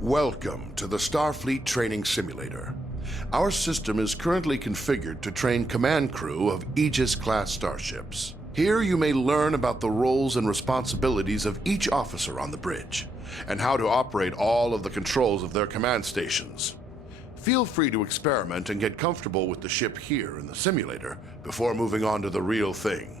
Welcome to the Starfleet Training Simulator. Our system is currently configured to train command crew of Aegis-class starships. Here you may learn about the roles and responsibilities of each officer on the bridge, and how to operate all of the controls of their command stations. Feel free to experiment and get comfortable with the ship here in the simulator before moving on to the real thing.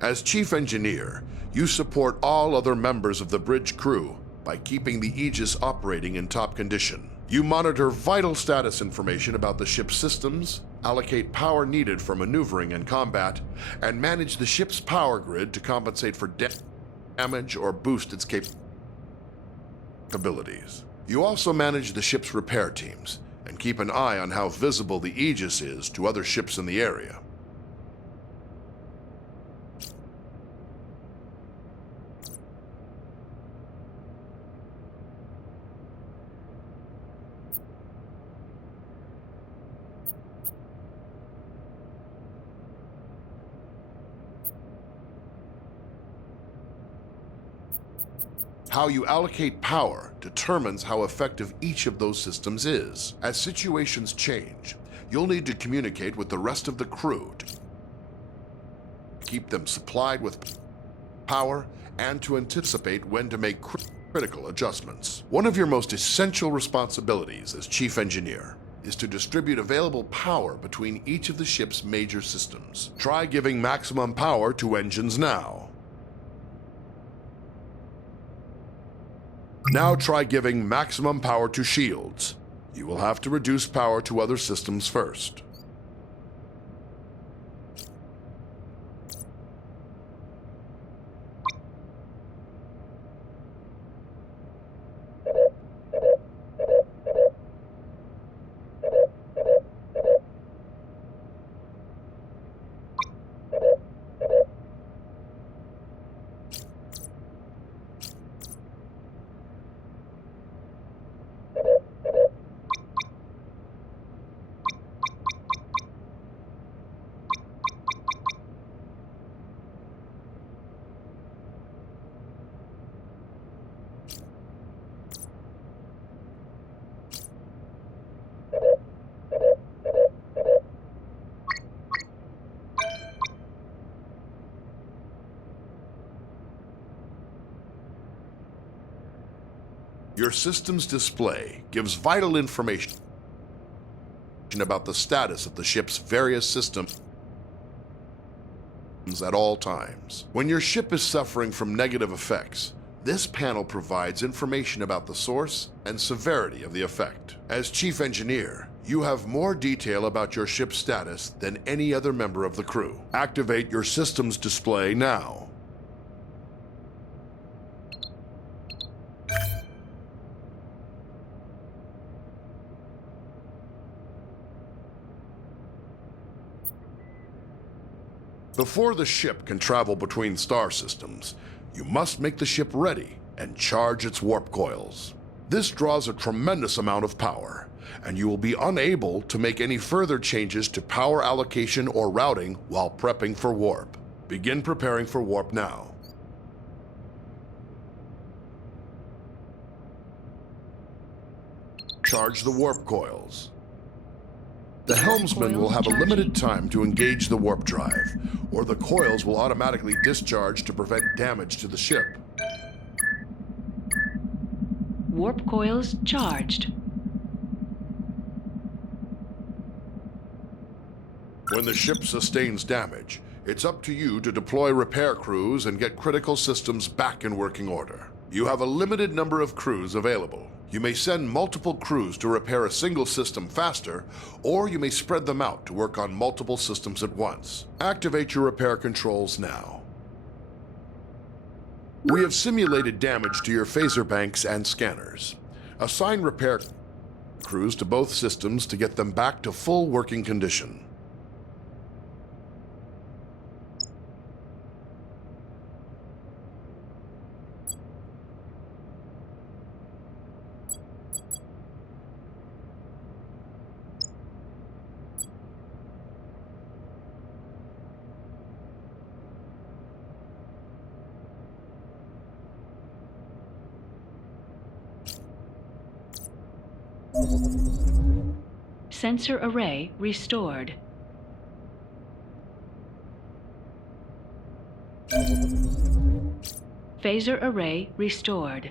As Chief Engineer, you support all other members of the bridge crew by keeping the Aegis operating in top condition. You monitor vital status information about the ship's systems, allocate power needed for maneuvering and combat, and manage the ship's power grid to compensate for damage or boost its capabilities. You also manage the ship's repair teams and keep an eye on how visible the Aegis is to other ships in the area. How you allocate power determines how effective each of those systems is. As situations change, you'll need to communicate with the rest of the crew to keep them supplied with power and to anticipate when to make critical adjustments. One of your most essential responsibilities as Chief Engineer is to distribute available power between each of the ship's major systems. Try giving maximum power to engines now. Now try giving maximum power to shields. You will have to reduce power to other systems first. Your system's display gives vital information about the status of the ship's various systems at all times. When your ship is suffering from negative effects, this panel provides information about the source and severity of the effect. As Chief Engineer, you have more detail about your ship's status than any other member of the crew. Activate your system's display now. Before the ship can travel between star systems, you must make the ship ready and charge its warp coils. This draws a tremendous amount of power, and you will be unable to make any further changes to power allocation or routing while prepping for warp. Begin preparing for warp now. Charge the warp coils. The helmsman will have a limited time to engage the warp drive, or the coils will automatically discharge to prevent damage to the ship. Warp coils charged. When the ship sustains damage, it's up to you to deploy repair crews and get critical systems back in working order. You have a limited number of crews available. You may send multiple crews to repair a single system faster, or you may spread them out to work on multiple systems at once. Activate your repair controls now. We have simulated damage to your phaser banks and scanners. Assign repair crews to both systems to get them back to full working condition. Sensor array restored. Phaser array restored.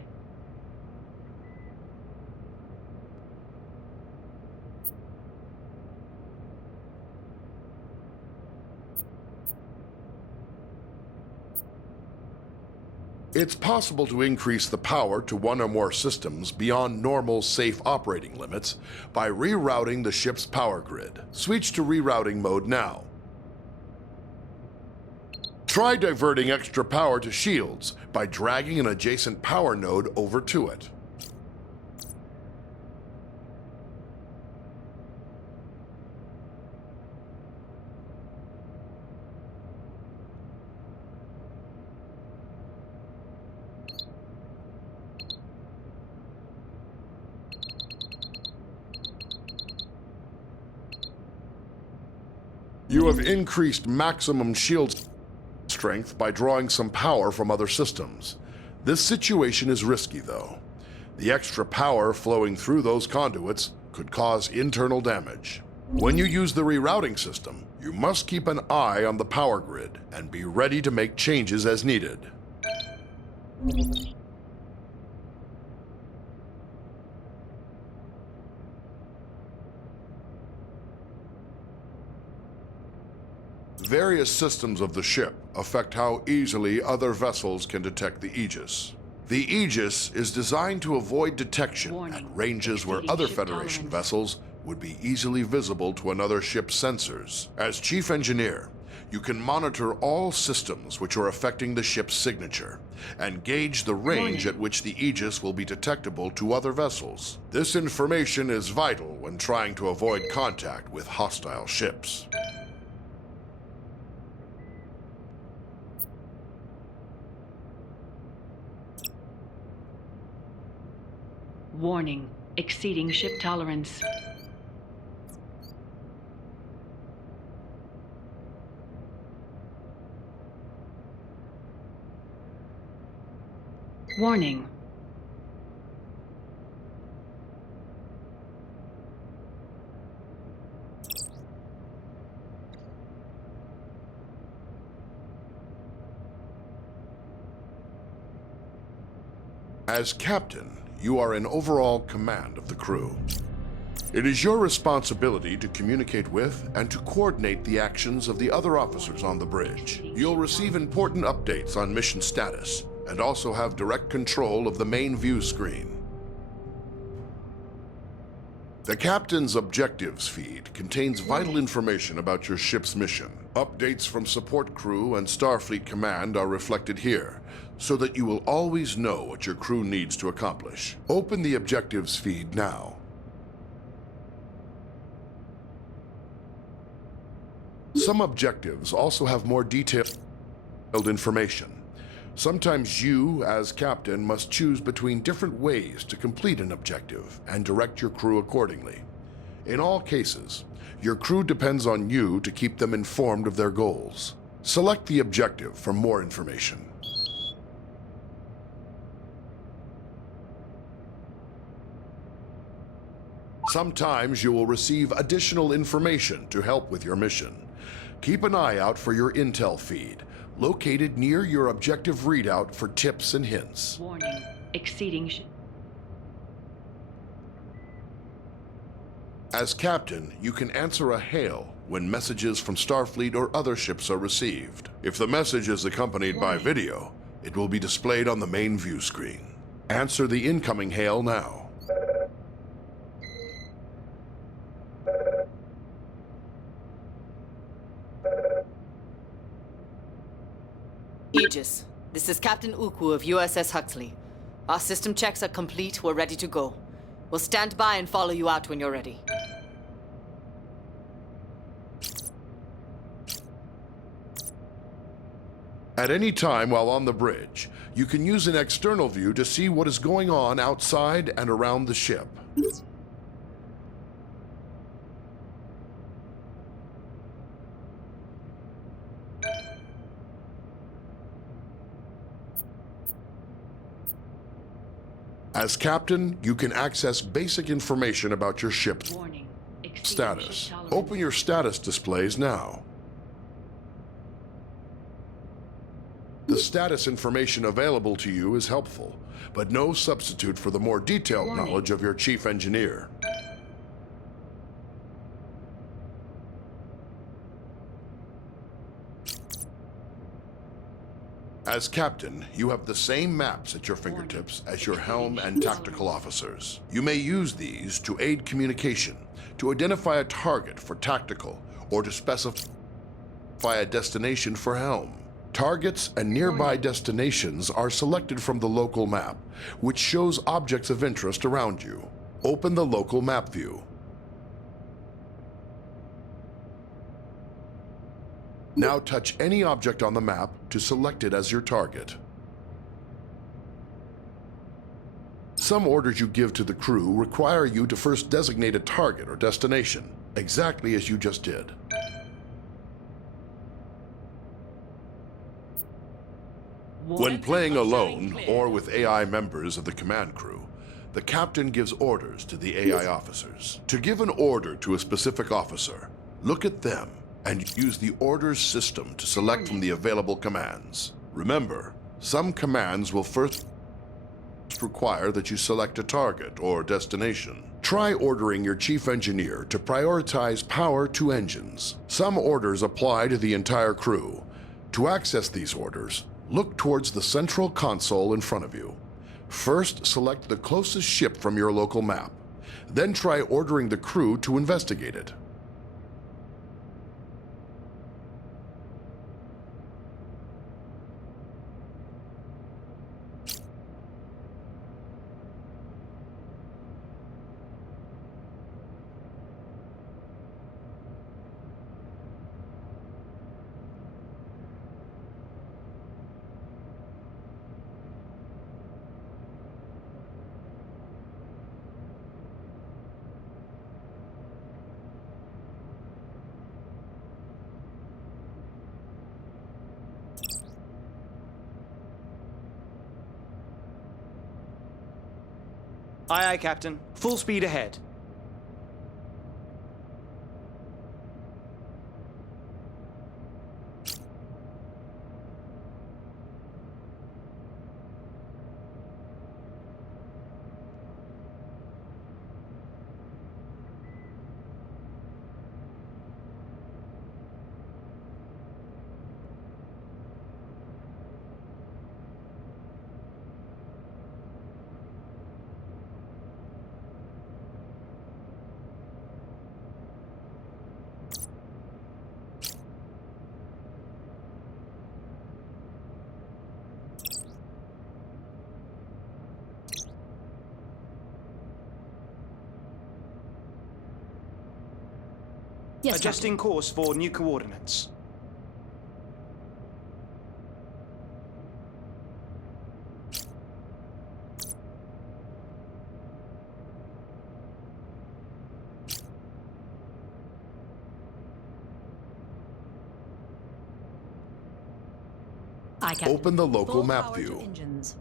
It's possible to increase the power to one or more systems beyond normal safe operating limits by rerouting the ship's power grid. Switch to rerouting mode now. Try diverting extra power to shields by dragging an adjacent power node over to it. You have increased maximum shield strength by drawing some power from other systems. This situation is risky, though. The extra power flowing through those conduits could cause internal damage. When you use the rerouting system, you must keep an eye on the power grid and be ready to make changes as needed. Various systems of the ship affect how easily other vessels can detect the Aegis. The Aegis is designed to avoid detection at ranges where other Federation vessels would be easily visible to another ship's sensors. As Chief Engineer, you can monitor all systems which are affecting the ship's signature and gauge the range at which the Aegis will be detectable to other vessels. This information is vital when trying to avoid contact with hostile ships. Warning, exceeding ship tolerance. Warning. As captain, you are in overall command of the crew. It is your responsibility to communicate with and to coordinate the actions of the other officers on the bridge. You'll receive important updates on mission status and also have direct control of the main view screen. The captain's objectives feed contains vital information about your ship's mission. Updates from support crew and Starfleet Command are reflected here, so that you will always know what your crew needs to accomplish. Open the objectives feed now. Some objectives also have more detailed information. Sometimes you, as captain, must choose between different ways to complete an objective and direct your crew accordingly. In all cases, your crew depends on you to keep them informed of their goals. Select the objective for more information. Sometimes you will receive additional information to help with your mission. Keep an eye out for your intel feed, located near your objective readout for tips and hints. Warning, exceeding ship. As captain, you can answer a hail when messages from Starfleet or other ships are received. If the message is accompanied by video, it will be displayed on the main view screen. Answer the incoming hail now. Aegis, this is Captain Ukwu of USS Huxley. Our system checks are complete, we're ready to go. We'll stand by and follow you out when you're ready. At any time while on the bridge, you can use an external view to see what is going on outside and around the ship. As captain, you can access basic information about your ship's Warning. Exceeding status. ship tolerance. Open your status displays now. The status information available to you is helpful, but no substitute for the more detailed Warning. knowledge of your chief engineer. As captain, you have the same maps at your fingertips as your helm and tactical officers. You may use these to aid communication, to identify a target for tactical, or to specify a destination for helm. Targets and nearby destinations are selected from the local map, which shows objects of interest around you. Open the local map view. Now touch any object on the map to select it as your target. Some orders you give to the crew require you to first designate a target or destination, exactly as you just did. When playing alone or with AI members of the command crew, the captain gives orders to the AI officers. To give an order to a specific officer, look at them and use the orders system to select from the available commands. Remember, some commands will first require that you select a target or destination. Try ordering your chief engineer to prioritize power to engines. Some orders apply to the entire crew. To access these orders, look towards the central console in front of you. First, select the closest ship from your local map. Then try ordering the crew to investigate it. Aye, aye, Captain. Full speed ahead. Yes, Adjusting course for new coordinates. Aye, Captain. Open the local Full map power to view. engines.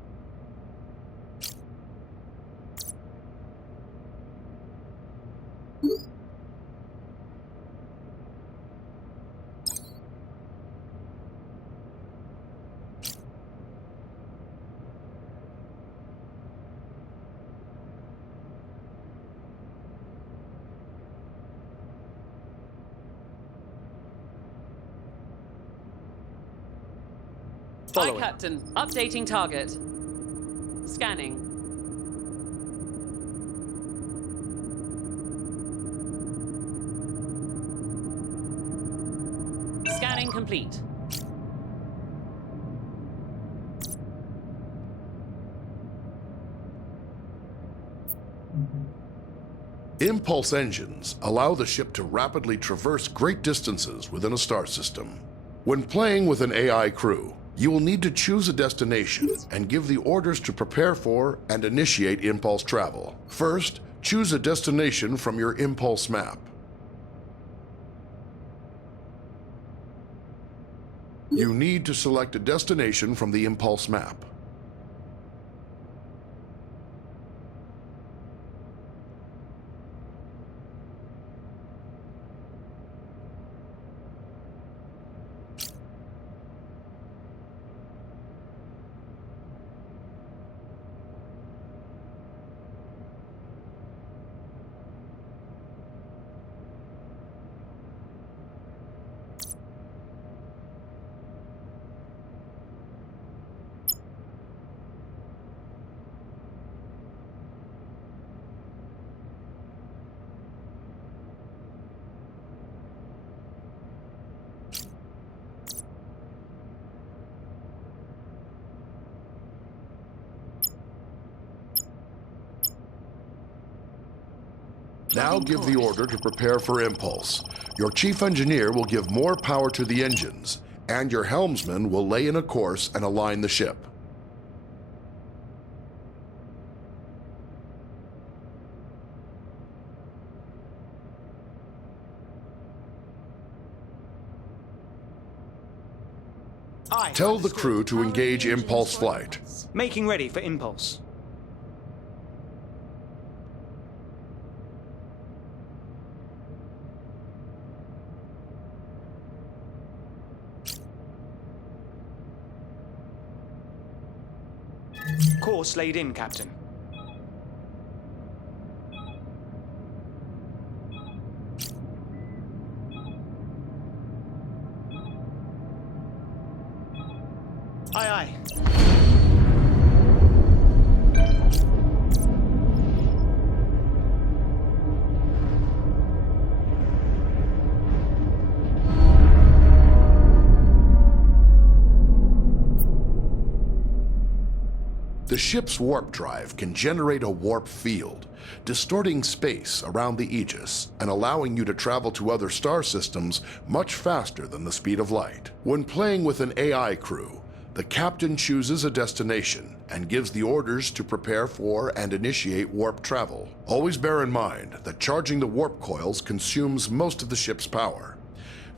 Aye, Following. Captain. Updating target. Scanning. Scanning complete. Impulse engines allow the ship to rapidly traverse great distances within a star system. When playing with an AI crew, you will need to choose a destination and give the orders to prepare for and initiate impulse travel. First, choose a destination from your impulse map. You need to select a destination from the impulse map. Now give the order to prepare for impulse. Your chief engineer will give more power to the engines, and your helmsman will lay in a course and align the ship. Aye. Tell the crew to engage impulse flight. Making ready for impulse. Course laid in, Captain. Aye, aye. The ship's warp drive can generate a warp field, distorting space around the Aegis and allowing you to travel to other star systems much faster than the speed of light. When playing with an AI crew, the captain chooses a destination and gives the orders to prepare for and initiate warp travel. Always bear in mind that charging the warp coils consumes most of the ship's power.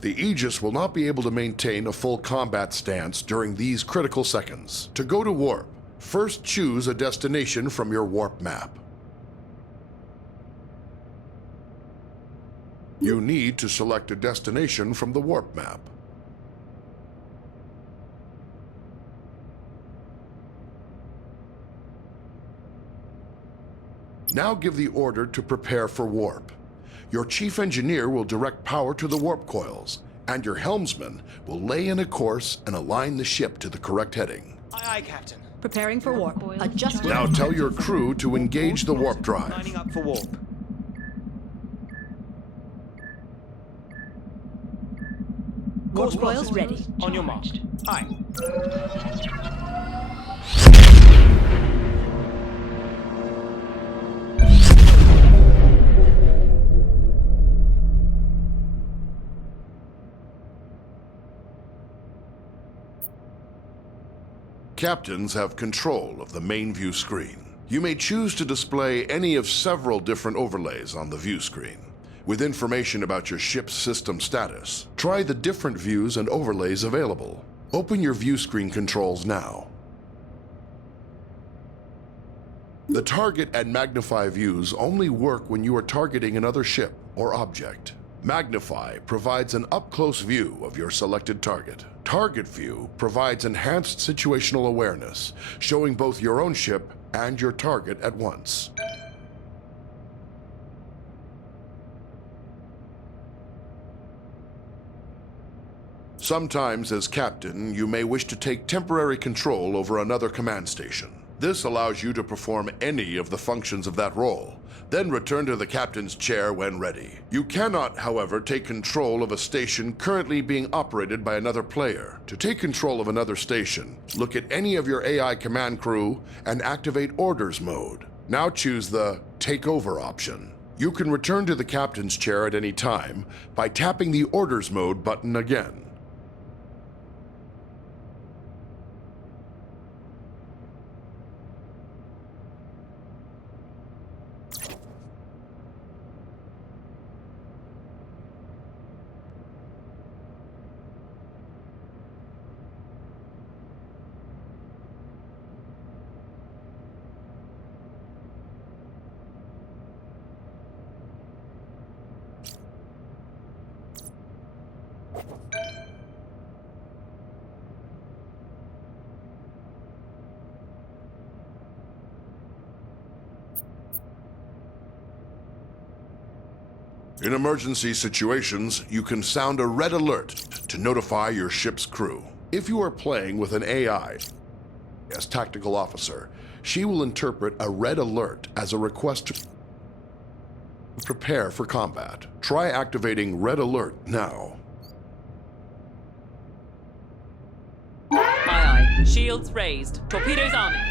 The Aegis will not be able to maintain a full combat stance during these critical seconds. To go to warp, first choose a destination from your warp map. You need to select a destination from the warp map. Now give the order to prepare for warp. Your chief engineer will direct power to the warp coils, and your helmsman will lay in a course and align the ship to the correct heading. Aye, aye, Captain. Preparing for warp. Adjust. Now tell your crew to engage the warp drive. Lining up for warp. Warp coils ready. On your mark. Aye. Captains have control of the main view screen. You may choose to display any of several different overlays on the view screen, with information about your ship's system status. Try the different views and overlays available. Open your view screen controls now. The target and magnify views only work when you are targeting another ship or object. Magnify provides an up-close view of your selected target. Target View provides enhanced situational awareness, showing both your own ship and your target at once. Sometimes, as captain, you may wish to take temporary control over another command station. This allows you to perform any of the functions of that role, then return to the captain's chair when ready. You cannot, however, take control of a station currently being operated by another player. To take control of another station, look at any of your AI command crew and activate Orders mode. Now choose the Take Over option. You can return to the captain's chair at any time by tapping the Orders mode button again. In emergency situations, you can sound a red alert to notify your ship's crew. If you are playing with an AI as tactical officer, she will interpret a red alert as a request to prepare for combat. Try activating red alert now. Aye, aye. Shields raised. Torpedoes arming.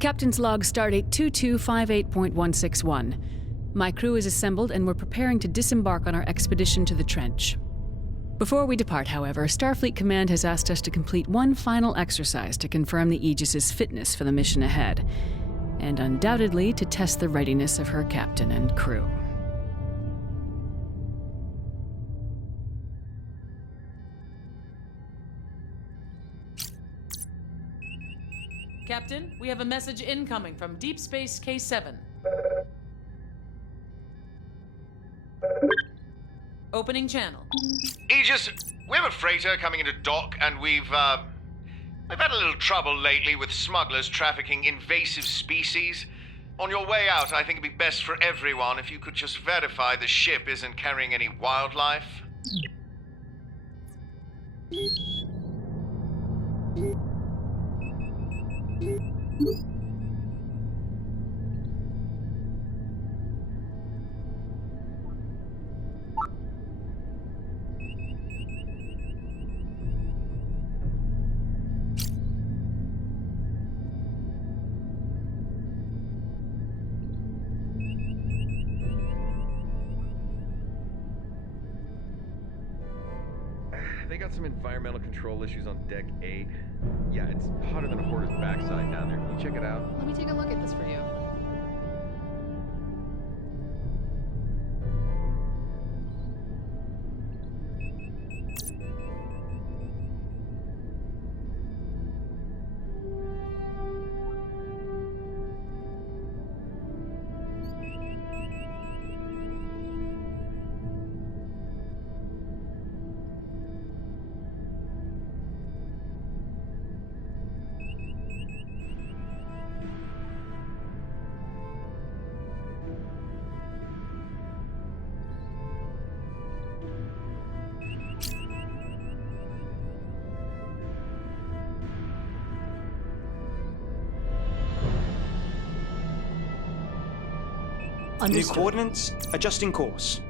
Captain's log stardate 2258.161. My crew is assembled and we're preparing to disembark on our expedition to the trench. Before we depart, however, Starfleet Command has asked us to complete one final exercise to confirm the Aegis's fitness for the mission ahead, and undoubtedly to test the readiness of her captain and crew. Captain, we have a message incoming from Deep Space K7. Opening channel. Aegis, we have a freighter coming into dock, and we've had a little trouble lately with smugglers trafficking invasive species. On your way out, I think it'd be best for everyone if you could just verify the ship isn't carrying any wildlife. They got some environmental control issues on Deck 8. Yeah, it's hotter than a hoarder's backside down there. Can you check it out? Let me take a look at this for you. New Understood. coordinates, adjusting course.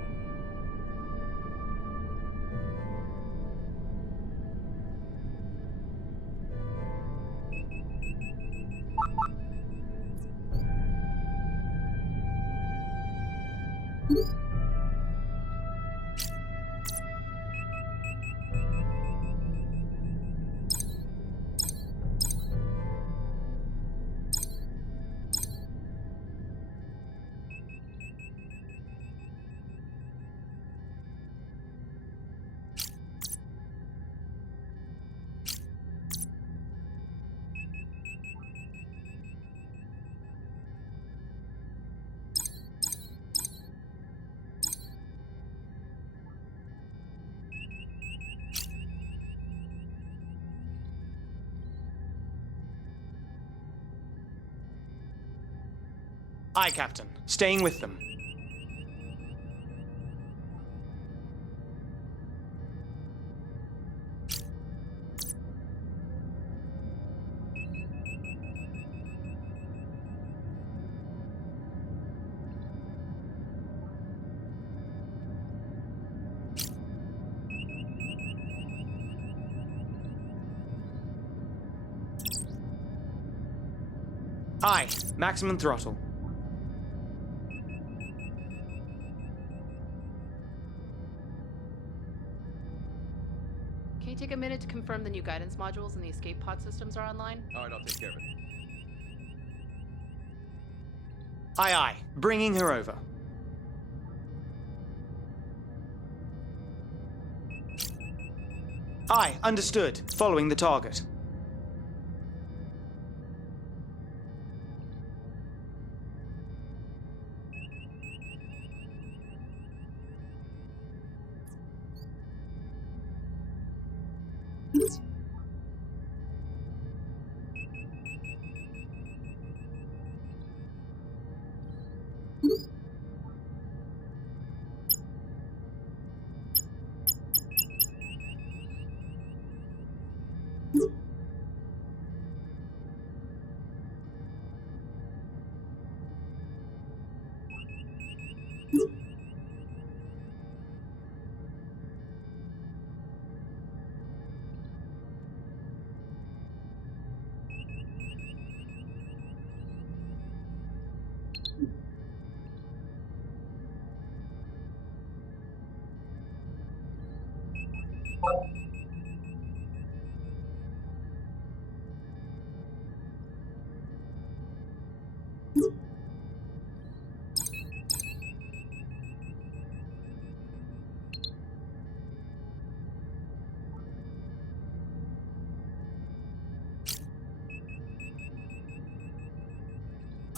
Aye, Captain. Staying with them. Aye, maximum throttle. Can you take a minute to confirm the new guidance modules and the escape pod systems are online? Alright, I'll take care of it. Aye, aye. Bringing her over. Aye, understood. Following the target.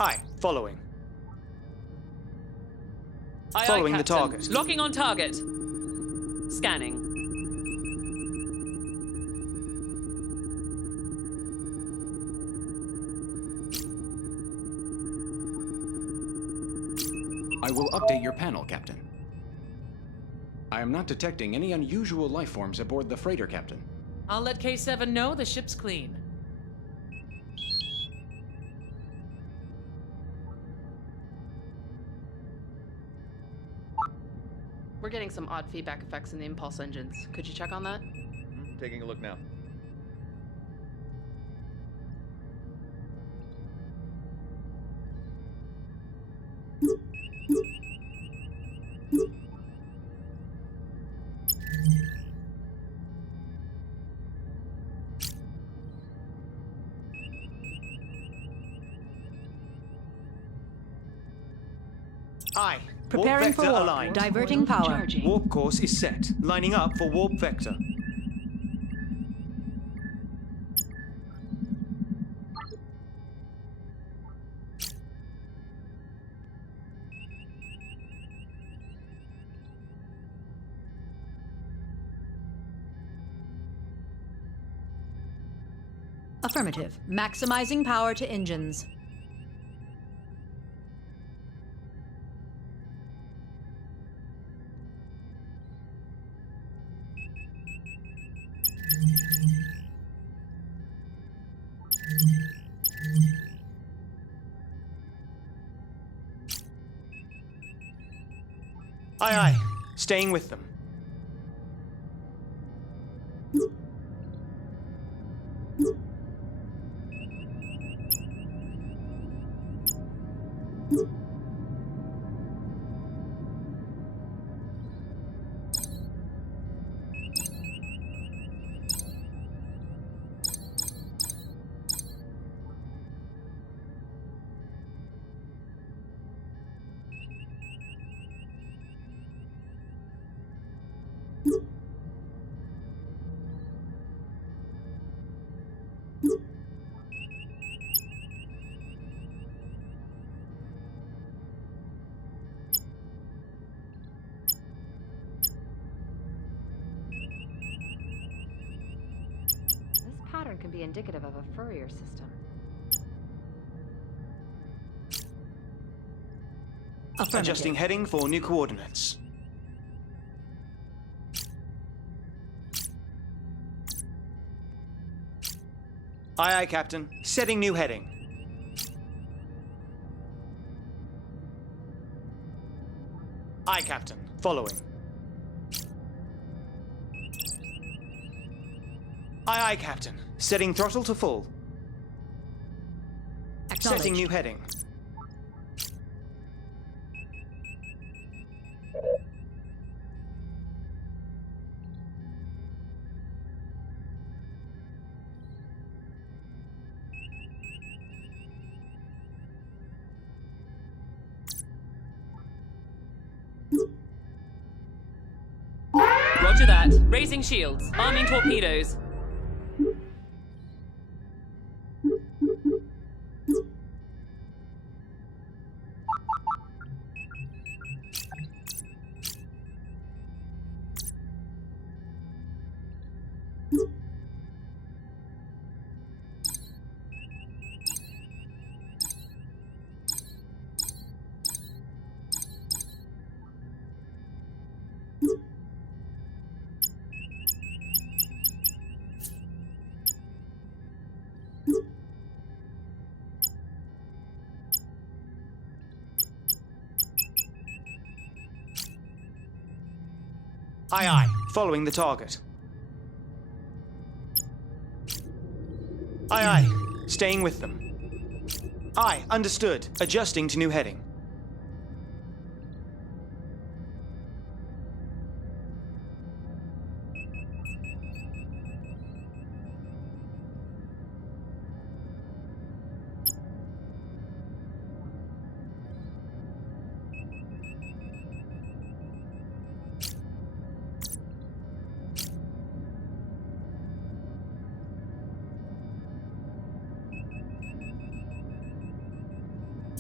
Aye, following. Aye, Following aye, the Captain. target. Locking on target. Scanning. I will update your panel, Captain. I am not detecting any unusual life forms aboard the freighter, Captain. I'll let K7 know the ship's clean. We're getting some odd feedback effects in the impulse engines. Could you check on that? Taking a look now. Aye. Preparing warp for vector warp. aligned. Diverting power. Charging. Warp course is set. Lining up for warp vector. Affirmative. Maximizing power to engines. Aye, aye. Staying with them. This pattern can be indicative of a Fourier system. Affirmative. Adjusting heading for new coordinates. Aye, aye, Captain. Setting new heading. Aye, Captain. Following. Aye, aye, Captain. Setting throttle to full. Setting new heading. Roger that. Raising shields. Arming torpedoes. Aye, aye. Following the target. Aye, aye. Staying with them. Aye, understood. Adjusting to new heading.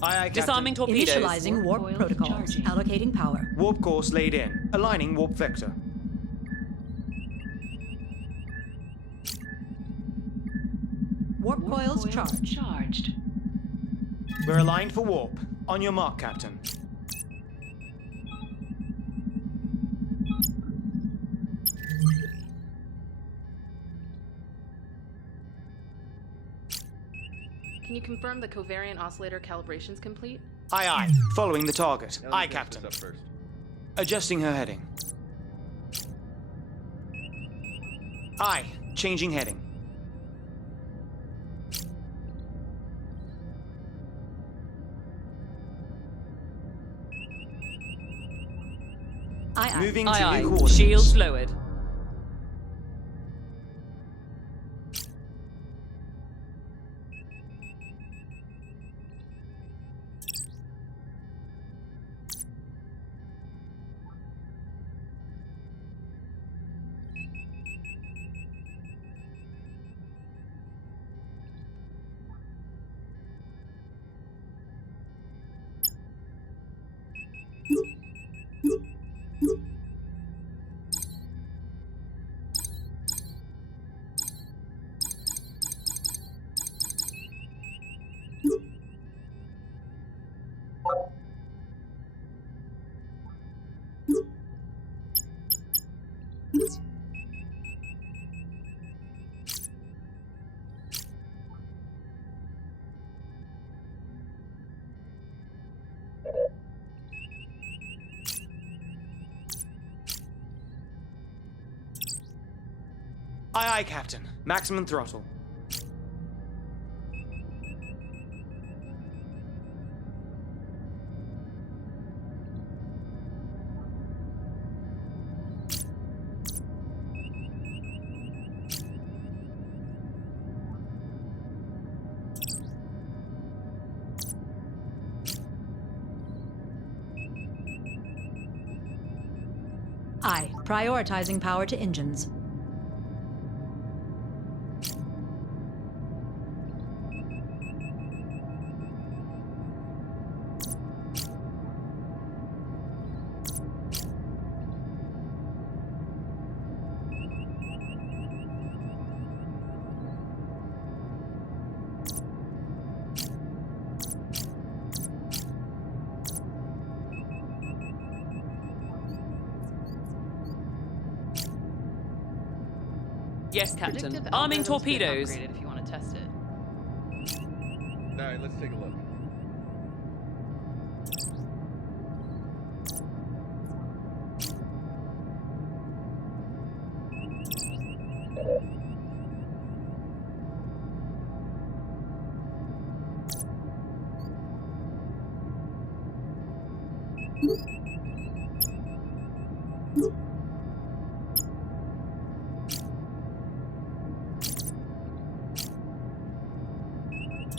Aye, aye, Captain. Disarming torpedoes. Initializing warp Coils protocols. charging. Allocating power. Warp course laid in. Aligning warp vector. Warp coils Coils charged. charged. We're aligned for warp. On your mark, Captain. Can you confirm the covariant oscillator calibration's complete? Aye, aye. Following the target. Now Aye, let's finish Captain. this up first. Adjusting her heading. Aye. Changing heading. Aye, aye. Moving Aye, to aye. new coordinates. Shields lowered. Aye, aye, Captain. Maximum throttle. Aye. Prioritizing power to engines. Yes, Captain. Predictive Arming algorithm's been torpedoes. upgraded if you want to test it. Alright, let's take a look.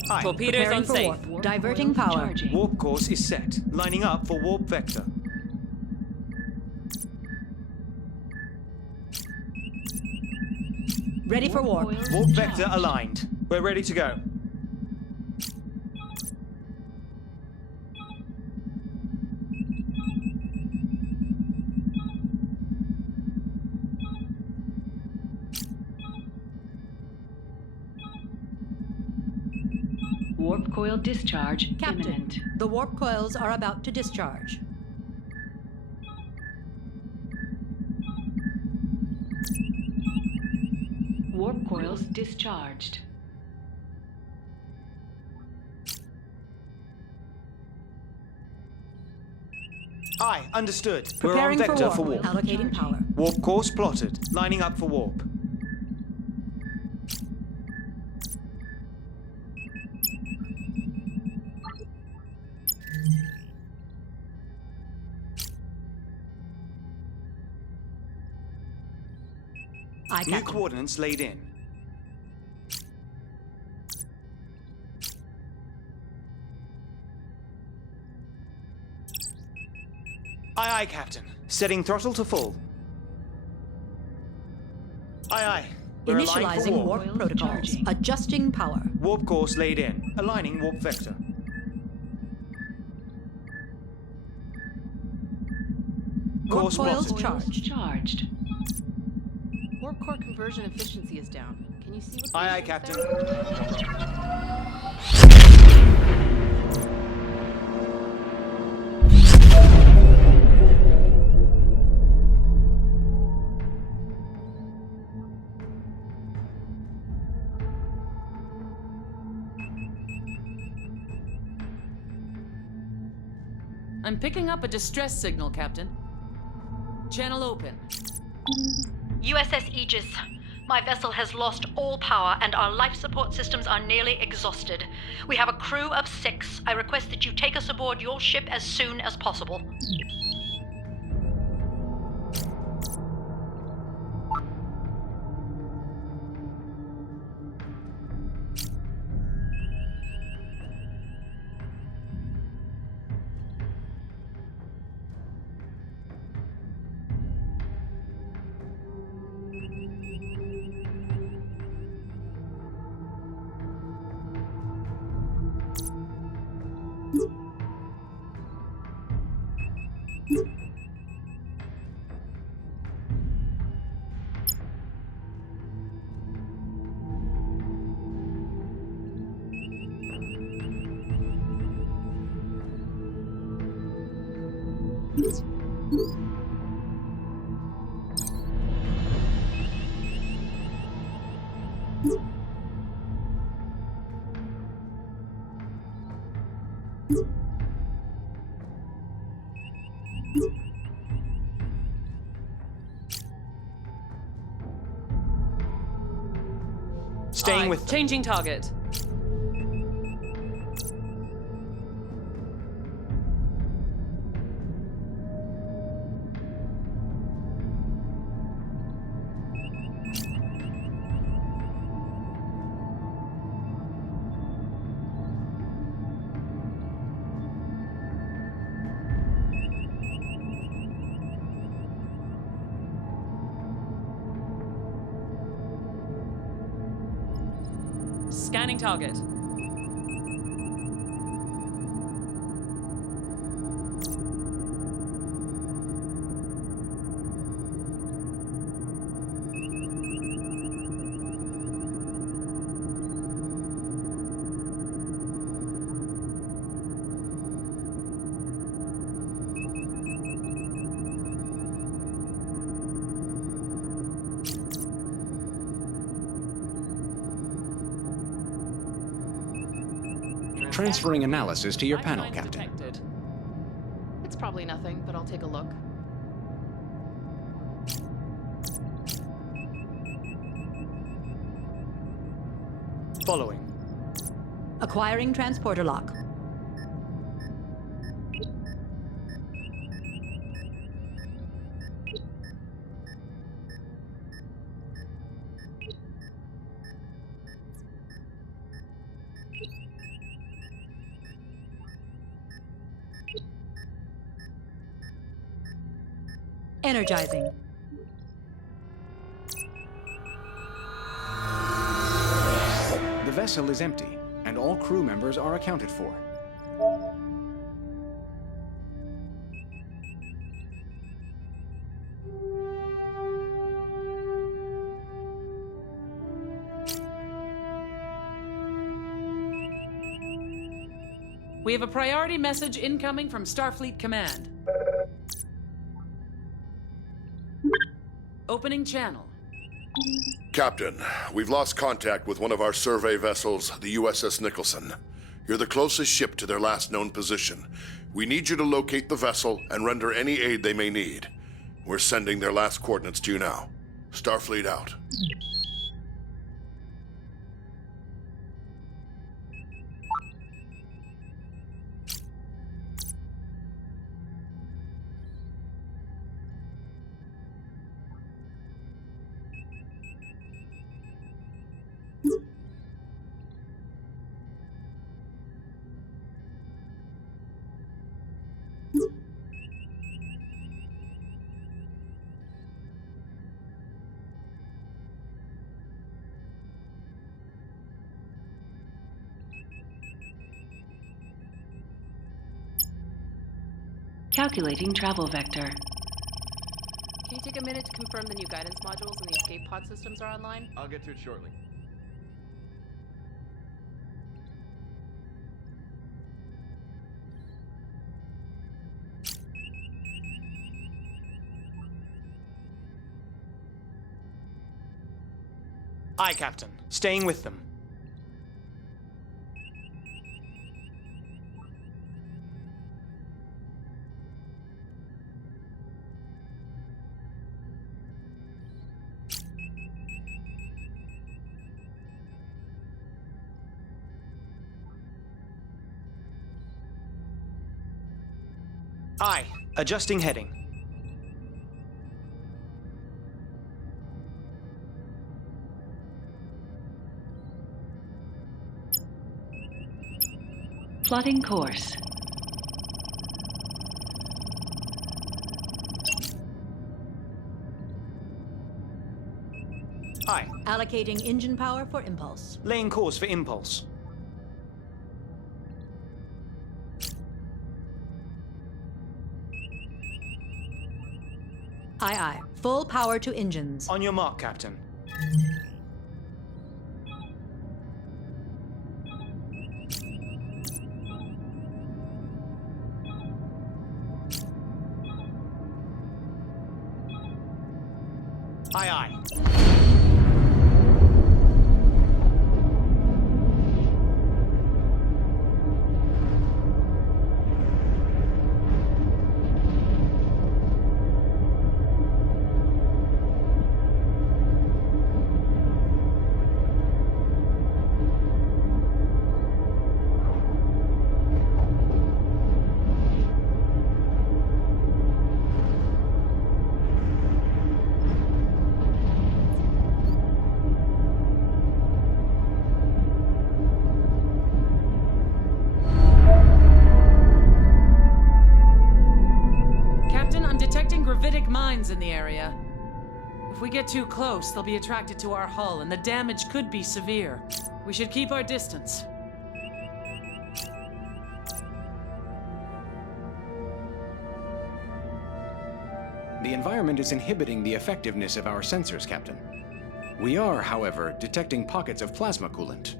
Aye. Torpedoes Preparing on for safe. warp. Diverting power. Charging. Warp course is set. Lining up for warp vector. Ready for warp. Coils Warp vector charged. aligned. We're ready to go. Warp coil discharge Captain, imminent. the warp coils are about to discharge. Warp coils discharged. Aye, understood. Preparing We're on vector for warp. Allocating power. Warp course plotted. Lining up for warp. Aye, New Captain. coordinates laid in. Aye, aye, Captain. Setting throttle to full. Aye, aye. We're aligned for Initializing warp. warp Coils protocols. charging. Adjusting power. Warp course laid in. Aligning warp vector. Core coils spotted. charged. Charged. Warp core conversion efficiency is down. Can you see what? Aye, aye, Captain. I'm picking up a distress signal, Captain. Channel open. USS Aegis. My vessel has lost all power and our life support systems are nearly exhausted. We have a crew of 6. I request that you take us aboard your ship as soon as possible. Staying Aye. with them. Changing target. Scanning target. Transferring analysis to your panel, Lifelines Captain. detected. It's probably nothing, but I'll take a look. Following. Acquiring transporter lock. Energizing. The vessel is empty, and all crew members are accounted for. We have a priority message incoming from Starfleet Command. Opening channel. Captain, we've lost contact with one of our survey vessels, the USS Nicholson. You're the closest ship to their last known position. We need you to locate the vessel and render any aid they may need. We're sending their last coordinates to you now. Starfleet out. Calculating travel vector. you take a minute to confirm the new guidance modules and the escape pod systems are online? I'll get to it shortly. Aye, Captain. Staying with them. Aye. Adjusting heading. Plotting course. Aye. Allocating engine power for impulse. Laying course for impulse. Aye, aye. Full power to engines. On your mark, Captain. Aye, aye. In the area. If we get too close, they'll be attracted to our hull, and the damage could be severe. We should keep our distance. The environment is inhibiting the effectiveness of our sensors, Captain. We are, however, detecting pockets of plasma coolant.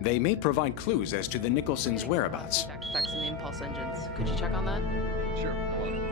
They may provide clues as to the Nicholson's whereabouts. Effects in the impulse engines. Could you check on that? Sure, hold on.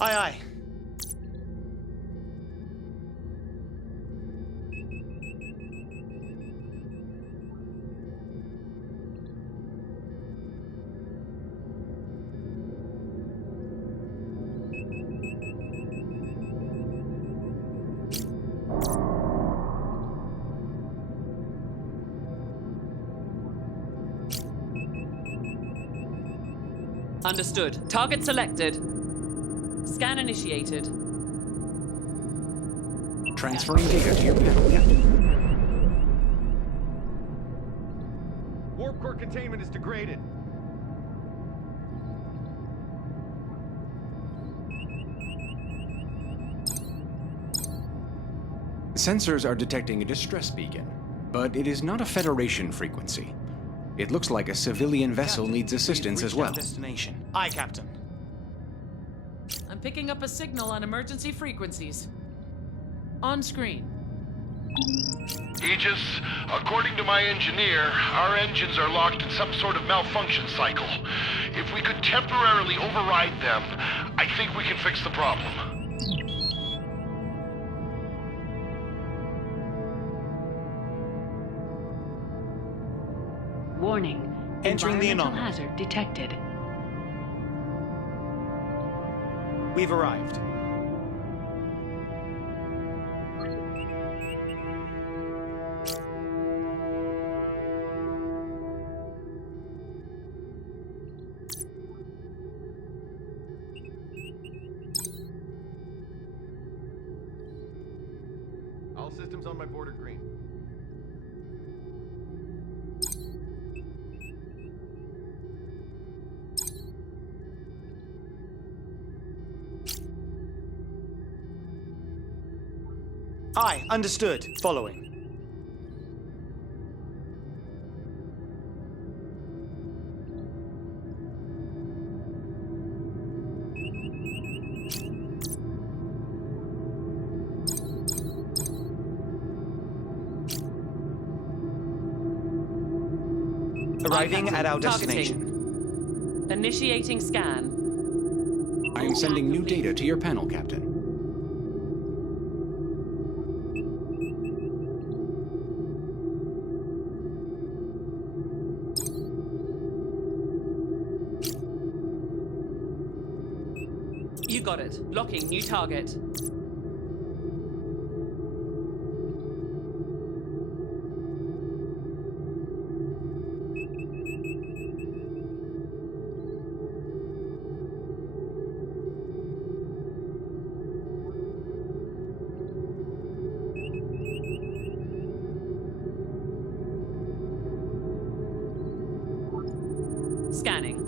Aye, aye. Understood. Target selected. Scan initiated. Transferring data to your panel, Captain. Warp core containment is degraded. Sensors are detecting a distress beacon, but it is not a Federation frequency. It looks like a civilian vessel Captain, needs assistance we've as reached well. our destination. Aye, Captain. I'm picking up a signal on emergency frequencies. On screen. Aegis, according to my engineer, our engines are locked in some sort of malfunction cycle. If we could temporarily override them, I think we can fix the problem. Warning. Entering the Environmental anomaly. hazard detected. We've arrived. All systems on my board are green. Aye, understood. Following. Arriving at our destination. Initiating scan. I am sending new data to your panel, Captain. You got it. Locking new target. Scanning.